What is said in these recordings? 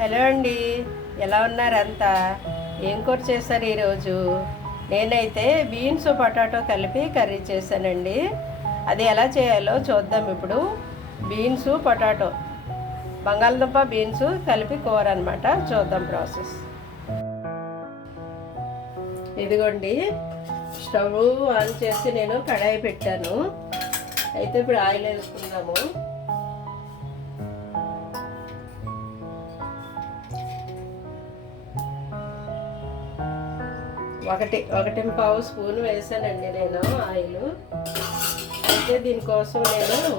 Hello అండి. ఎలా ఉన్నారంతా ఏం కూర చేశారు ఈరోజు? నేనైతే బీన్స్ పొటాటో కలిపి కర్రీ చేశానండి. అది ఎలా చేయాలో చూద్దాం ఇప్పుడు. బీన్స్ పొటాటో బంగాళదుంప బీన్స్ కలిపి కూర అనమాట చూద్దాం ప్రాసెస్. ఇదిగోండి. స్టవ్ ఆన్ చేసి నేను కడాయి పెట్టాను. అయితే ఇప్పుడు ఆయిల్ వేసుకుందాము. ఒకటి ఒకటి పావు స్పూన్ వేసానండి నేను ఆయిల్. అయితే దీనికోసం నేను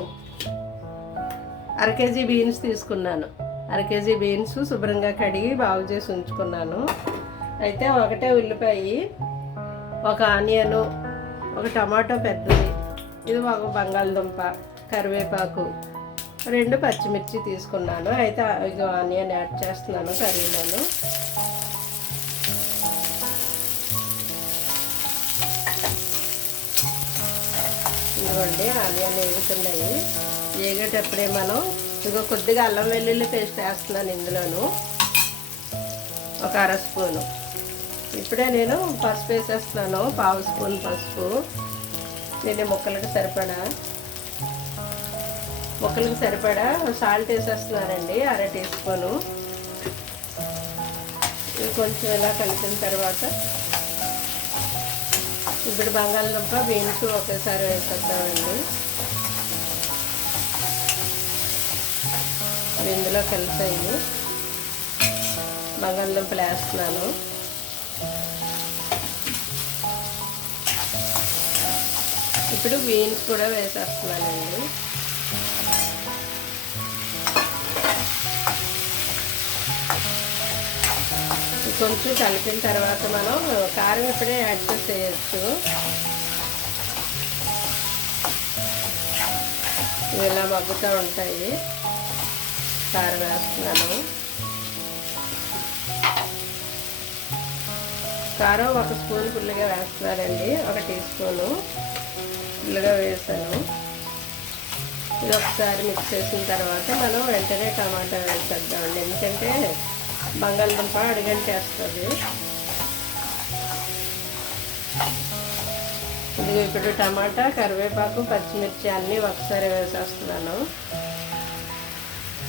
అర కేజీ బీన్స్ తీసుకున్నాను. అర కేజీ బీన్స్ శుభ్రంగా కడిగి బాగు చేసి ఉంచుకున్నాను. అయితే ఒకటే ఉల్లిపాయ ఒక ఆనియను ఒక టమాటో పెద్దది ఇది ఒక బంగాళదుంప కరివేపాకు రెండు పచ్చిమిర్చి తీసుకున్నాను. అయితే ఇక ఆనియన్ యాడ్ చేస్తున్నాను కర్రీలోను. ఇదిగోండి ఆనియన్ వేగుతున్నాయి. వేగేటప్పుడే మనం ఇదిగో కొద్దిగా అల్లం వెల్లుల్లి పేస్ట్ వేస్తున్నాను ఇందులోను. ఒక అర స్పూను. ఇప్పుడే నేను పసుపు వేసేస్తున్నాను పావు స్పూన్ పసుపు. నేను ముక్కలకు సరిపడా? ముక్కలకు సరిపడా? సాల్ట్ వేసేస్తున్నానండి అర టీ స్పూను. ఇది కొంచెం ఇలా కలిపిన తర్వాత ఇప్పుడు బంగాళదుంప బీన్స్ ఒకేసారి వేసేద్దామండి. ఇందులో కలిసాయి బంగాళదుంపలు వేస్తున్నాను. ఇప్పుడు బీన్స్ కూడా వేసేస్తున్నానండి. కొంచెం కలిపిన తర్వాత మనం కారం ఇప్పుడే యాడ్ చేయొచ్చు. ఇవి ఇలా మగ్గుతూ ఉంటాయి. కారం వేస్తున్నాను. కారం ఒక స్పూన్ ఫుల్గా వేస్తున్నానండి. ఒక టీ స్పూను ఫుల్గా వేసాను. ఇది ఒకసారి మిక్స్ చేసిన తర్వాత మనం వెంటనే టమాటా వేసేద్దామండి. ఎందుకంటే బంగాళదుంప అడిగంటేస్తుంది ఇది ఇప్పుడు టమాటా కరివేపాకు పచ్చిమిర్చి అన్నీ ఒకసారి వేసేస్తున్నాను.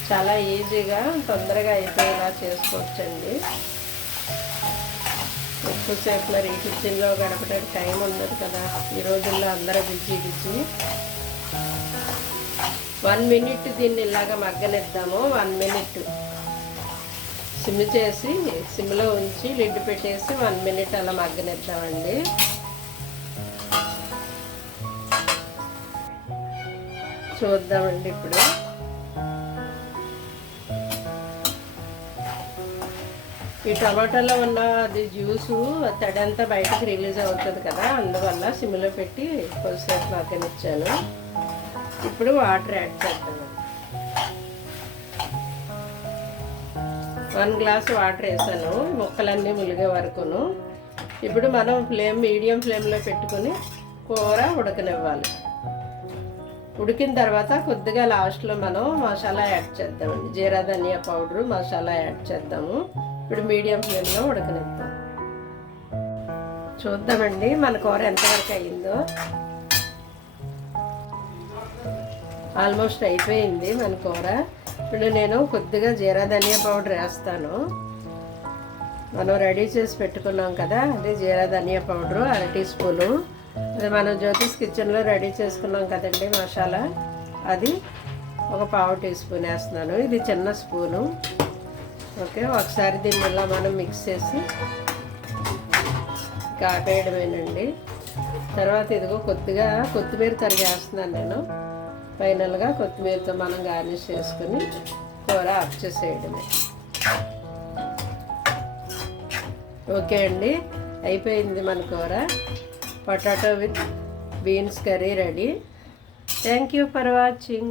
చాలా ఈజీగా తొందరగా అయిపోయేలా చేసుకోవచ్చండి. ఎక్కువసేపు మరి కిచెన్లో గడపడానికి టైం ఉండదు కదా. ఈ రోజుల్లో అందరూ బిజీ బిజీ. వన్ మినిట్ దీన్ని ఇలాగా మగ్గనిద్దాము. One minute. సిమ్ చేసి సిమ్లో ఉంచి లిడ్ పెట్టేసి వన్ మినిట్ అలా మగ్గనిద్దామండి. చూద్దామండి ఇప్పుడు. ఈ టమాటాలో ఉన్న అది జ్యూసు తడంతా బయటకు రిలీజ్ అవుతుంది కదా అందువల్ల సిమ్లో పెట్టి కొద్దిసేపు మగ్గనిచ్చాను. ఇప్పుడు వాటర్ యాడ్ చేద్దాం వన్ గ్లాస్ వాటర్ వేసాను. ముక్కలన్నీ ములిగే వరకును. ఇప్పుడు మనం ఫ్లేమ్ మీడియం ఫ్లేమ్లో పెట్టుకొని కూర ఉడకనివ్వాలి. ఉడికిన తర్వాత కొద్దిగా లాస్ట్లో మనం మసాలా యాడ్ చేద్దామండి. జీరా ధనియా పౌడరు మసాలా యాడ్ చేద్దాము. ఇప్పుడు మీడియం ఫ్లేమ్లో ఉడకనిద్దాం. చూద్దామండి మన కూర ఎంతవరకు అయ్యిందో. ఆల్మోస్ట్ అయిపోయింది మన కూర. ఇప్పుడు నేను కొద్దిగా జీరా ధనియా పౌడర్ వేస్తాను. మనం రెడీ చేసి పెట్టుకున్నాం కదా అదే జీరా ధనియా పౌడరు అర టీ స్పూను. అది మనం జ్యోతిష్ కిచెన్లో రెడీ చేసుకున్నాం కదండి మసాలా. అది ఒక పావు టీ స్పూన్ వేస్తున్నాను. ఇది చిన్న స్పూను. ఓకే ఒకసారి దీన్ని ఇలా మనం మిక్స్ చేసి కాపేయడమేనండి. తర్వాత ఇదిగో కొద్దిగా కొత్తిమీర తరిగేస్తున్నాను నేను. ఫైనల్గా కొత్తిమీరతో మనం గార్నిష్ చేసుకుని కూర ఆఫ్ చేసేయడమే. ఓకే అండి అయిపోయింది మన కూర. Potato with beans curry ready. Thank you for watching